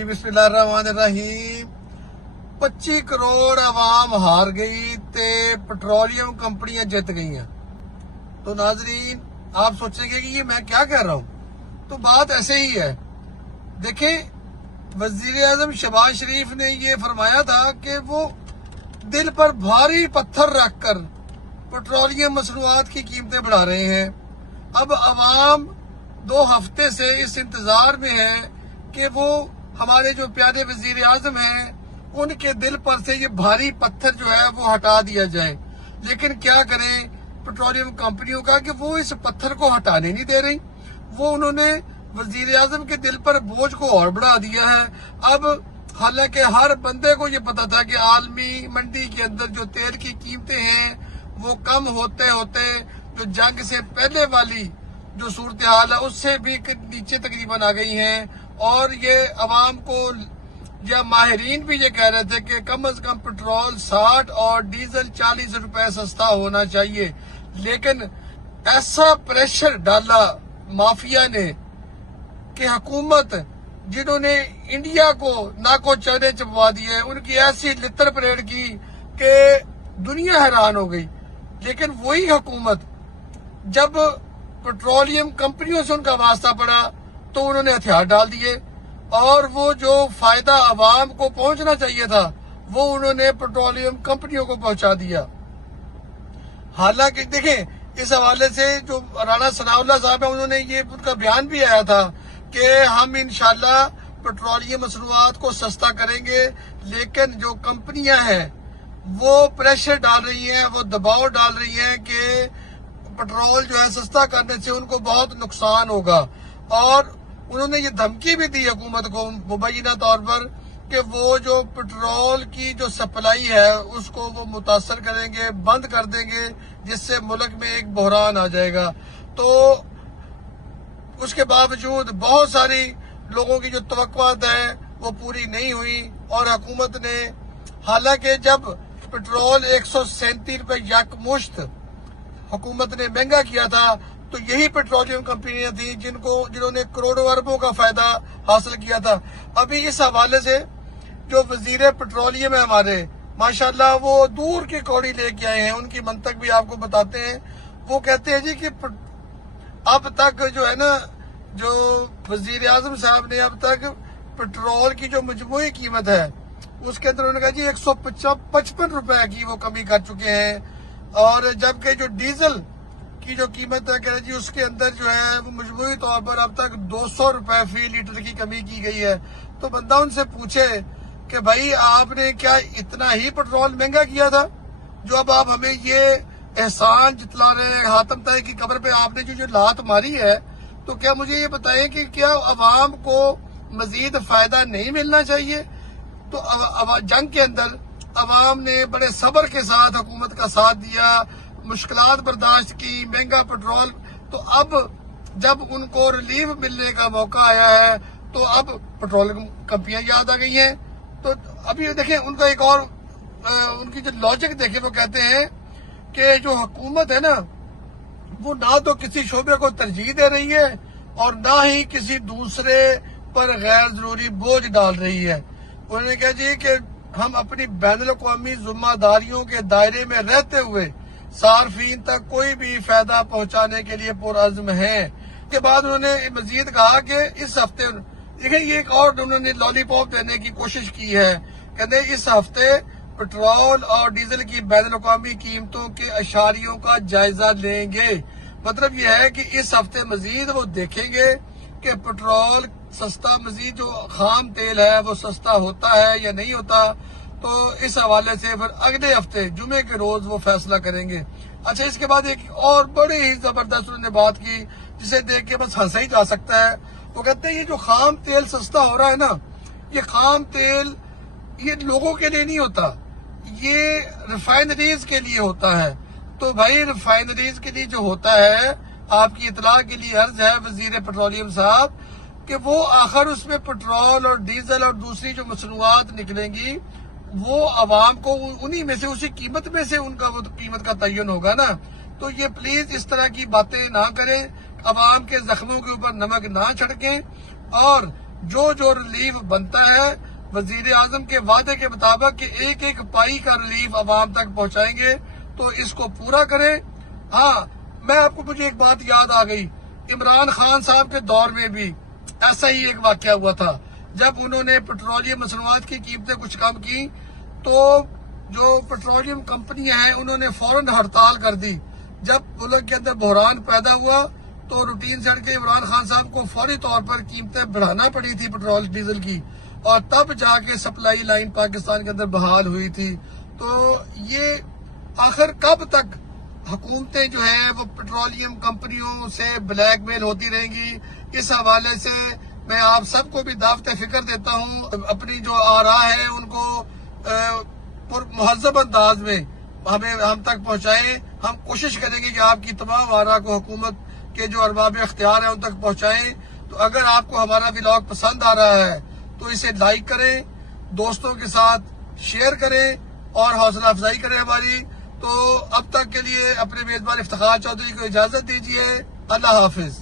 बिस्मिल्लाहिर्रहमानिर्रहीम 25 करोड़ आवाम हार गई ते पेट्रोलियम कंपनियां जीत गई हैं। तो नाजरीन आप सोचेंगे कि ये मैं क्या कह रहा हूं, तो बात ऐसे ही है। देखें, वजीर आजम शहबाज शरीफ ने ये फरमाया था कि वो दिल पर भारी पत्थर रखकर पेट्रोलियम मसनूआत की कीमतें बढ़ा रहे हैं। अब अवाम 2 हफ्ते से इस इंतजार में है कि वो हमारे जो प्यारे वजीर आजम हैं उनके दिल पर से ये भारी पत्थर जो है वो हटा दिया जाए। लेकिन क्या करें पेट्रोलियम कंपनियों का कि वो इस पत्थर को हटाने नहीं दे रही। वो उन्होंने वजीर आजम के दिल पर बोझ को और बढ़ा दिया है। अब हालांकि हर बंदे को ये पता था कि आलमी मंडी के अंदर जो तेल की कीमतें हैं वो कम होते होते जो जंग से पहले वाली जो सूरत हाल है उससे भी नीचे तकरीबन आ गई हैं। और ये अवाम को या माहिरीन भी ये कह रहे थे कि कम अज कम पेट्रोल 60 और डीजल 40 रुपए सस्ता होना चाहिए। लेकिन ऐसा प्रेशर डाला माफिया ने कि हुकूमत जिन्होंने इंडिया को नाको चने चबवा दिए, उनकी ऐसी लितर परेड की कि दुनिया हैरान हो गई। लेकिन वही हुकूमत जब पेट्रोलियम कंपनियों से उनका वास्ता पड़ा तो उन्होंने हथियार डाल दिए और वो जो फायदा अवाम को पहुंचना चाहिए था वो उन्होंने पेट्रोलियम कंपनियों को पहुंचा दिया। हालांकि देखें, इस हवाले से जो राणा सनाउल्लाह साहब है उन्होंने ये उनका बयान भी आया था कि हम इंशाल्लाह पेट्रोलियम मसनूआत को सस्ता करेंगे। लेकिन जो कंपनियां हैं वो प्रेशर डाल रही हैं, वो दबाव डाल रही हैं कि पेट्रोल जो है सस्ता करने से उनको बहुत नुकसान होगा। और उन्होंने ये धमकी भी दी हुकूमत को मुबैना तौर पर कि वो जो पेट्रोल की जो सप्लाई है उसको वो मुतासर करेंगे, बंद कर देंगे, जिससे मुल्क में एक बहरान आ जाएगा। तो उसके बावजूद बहुत सारी लोगों की जो तवक्कुआत है वो पूरी नहीं हुई और हुकूमत ने, हालांकि जब पेट्रोल 137 रुपए यकमुश्त हुकूमत ने महंगा किया था तो यही पेट्रोलियम कंपनियां थी जिन्होंने करोड़ों अरबों का फायदा हासिल किया था। अभी इस हवाले से जो वजीर पेट्रोलियम है हमारे, माशाल्लाह वो दूर की कौड़ी लेके आए हैं। उनकी मंतक भी आपको बताते हैं। वो कहते हैं जी कि अब तक जो है ना, जो वजीर आजम साहब ने अब तक पेट्रोल की जो मजमूई कीमत है उसके अंदर उन्होंने कहा जी 155 रुपए की वो कमी कर चुके हैं। और जबकि जो डीजल की जो कीमत है कह रहे जी उसके अंदर जो है वो मजमूई तौर पर अब तक 200 रुपए फी लीटर की कमी की गई है। तो बंदा उनसे पूछे कि भाई आपने क्या इतना ही पेट्रोल महंगा किया था जो अब आप हमें ये एहसान जितला रहे हैं? हातम ताई की कब्र पे आपने जो लात मारी है, तो क्या मुझे ये बताएं कि क्या अवाम को मजीद फायदा नहीं मिलना चाहिए? तो जंग के अंदर अवाम ने बड़े सब्र के साथ हुकूमत का साथ दिया, मुश्किलात बर्दाश्त की, महंगा पेट्रोल। तो अब जब उनको रिलीफ मिलने का मौका आया है तो अब पेट्रोल कंपनियां याद आ गई हैं। तो अभी देखें उनका एक और उनकी जो लॉजिक देखें, वो कहते हैं कि जो हुकूमत है ना वो ना तो किसी शोबे को तरजीह दे रही है और ना ही किसी दूसरे पर गैर जरूरी बोझ डाल रही है। उन्होंने कहा जी कि हम अपनी बैनुल अक़वामी जिम्मेदारियों के दायरे में रहते हुए सार्फिन तक कोई भी फायदा पहुंचाने के लिए पुरअज़्म है। के बाद उन्होंने मजीद कहा कि इस हफ्ते देखिए ये एक और उन्होंने लॉलीपॉप देने की कोशिश की है। कहते इस हफ्ते पेट्रोल और डीजल की बैनुल अक़वामी कीमतों के अशारियों का जायजा लेंगे। मतलब यह है कि इस हफ्ते मजीद वो देखेंगे कि पेट्रोल सस्ता, मजीद जो खाम तेल है वो सस्ता होता है या नहीं होता। तो इस हवाले से फिर अगले हफ्ते जुमे के रोज वो फैसला करेंगे। अच्छा, इसके बाद एक और बड़ी ही जबरदस्त उन्होंने बात की जिसे देख के बस हंसा ही जा सकता है। वो कहते हैं ये जो खाम तेल सस्ता हो रहा है ना, ये खाम तेल ये लोगों के लिए नहीं होता, ये रिफाइनरीज के लिए होता है। तो भाई रिफाइनरीज के लिए जो होता है, आपकी इतला के लिए अर्ज है वजीर पेट्रोलियम साहब कि वो आखिर उसमें पेट्रोल और डीजल और दूसरी जो मसनूआत निकलेंगी वो अवाम को उन्हीं में से, उसी कीमत में से उनका वो कीमत का तयन होगा ना। तो ये प्लीज इस तरह की बातें ना करें, अवाम के जख्मों के ऊपर नमक ना छिड़कें और جو ریلیف بنتا ہے وزیر اعظم کے وعدے کے مطابق کہ ایک ایک پائی کا ریلیف عوام تک پہنچائیں گے، تو اس کو پورا کریں۔ ہاں، مجھے ایک بات یاد آ گئی، عمران خان صاحب کے دور میں بھی ایسا ہی ایک واقعہ ہوا تھا۔ جب انہوں نے پیٹرولیم مصنوعات کی قیمتیں کچھ کم کی تو جو پیٹرولیم کمپنی ہیں انہوں نے فوراً ہڑتال کر دی۔ جب ملک کے اندر بحران پیدا ہوا تو روٹین سے ہٹ کے عمران خان صاحب کو فوری طور پر قیمتیں بڑھانا پڑی تھی پیٹرول ڈیزل کی، اور تب جا کے سپلائی لائن پاکستان کے اندر بحال ہوئی تھی۔ تو یہ آخر کب تک حکومتیں جو ہیں وہ پیٹرولیم کمپنیوں سے بلیک میل ہوتی رہیں گی؟ اس حوالے سے میں آپ سب کو بھی دعوت فکر دیتا ہوں، اپنی جو آراء ہے ان کو مہذب انداز میں ہم تک پہنچائیں۔ ہم کوشش کریں گے کہ آپ کی تمام آراء کو حکومت کے جو ارباب اختیار ہیں ان تک پہنچائیں۔ تو اگر آپ کو ہمارا ولاگ پسند آ رہا ہے تو اسے لائک کریں، دوستوں کے ساتھ شیئر کریں اور حوصلہ افزائی کریں ہماری۔ تو اب تک کے لیے اپنے میزبان افتخار چودھری کو اجازت دیجیے۔ اللہ حافظ۔